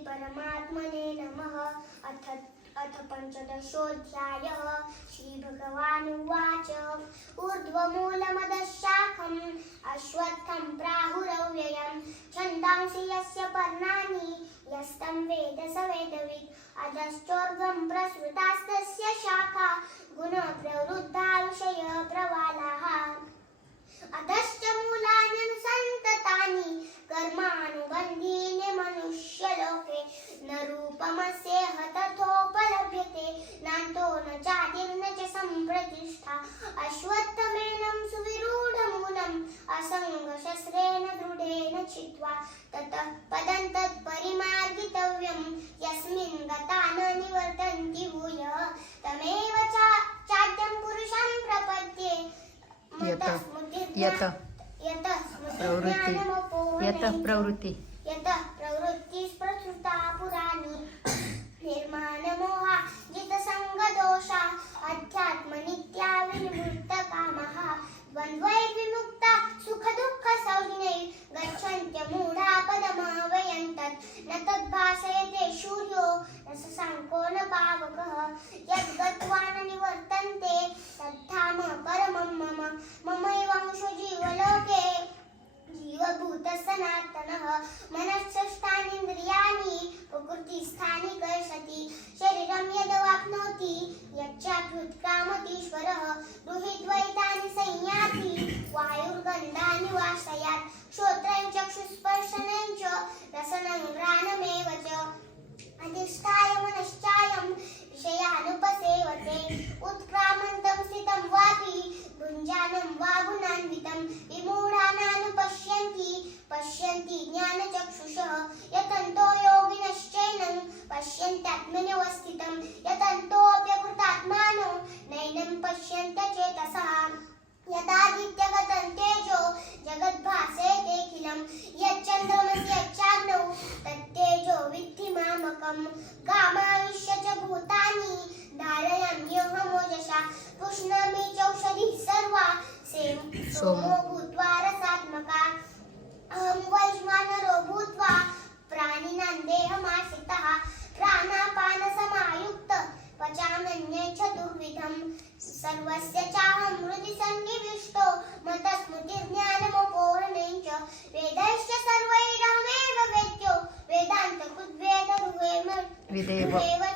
परमात्मने नमः। अथ अथ पञ्चदशोऽध्यायः। श्रीभगवानुवाच। ऊर्ध्वमूलमदशाखम् अश्वत्थं प्राहुरव्ययं छन्दांसि यस्य पर्णानि यस्तं वेद स वेदवित् अधश्चोर्ध्वं प्रसृतास्तस्य शाखा। गुण रूपमस्येह तथोपलभ्यते नान्तो न चादिर्न च सम्प्रतिष्ठा। अश्वत्थमेनं सुविरूढमूलम् असङ्गशस्त्रेण दृढेन छित्त्वा ततः पदं तत्परिमार्गितव्यं यस्मिन् गता न निवर्तन्ति भूयः। तमेव चा- चाद्यं पुरुषं प्रपद्ये। यत स्मृतिज्ञानमपोहनैः यतः प्रवृत्ति। सनातनः प्रकृति स्थानि कर्षति शरीरं यदवाप्नोति यच्चाभ्युत्क्रामतीश्वरः गृहीत्वैतानि संयाति वायुर्गन्धा यदादित्यगतं तेजो जगद्भासेतेऽखिलं यच्चन्द्रमसि यच्चाग्नौ तत्तेजो विद्धि मामकं गामाविश्य च भूतानि धारयाम्यहमोजसा पुष्णामि चौषधिः सर्वा सेम सोमो 没得。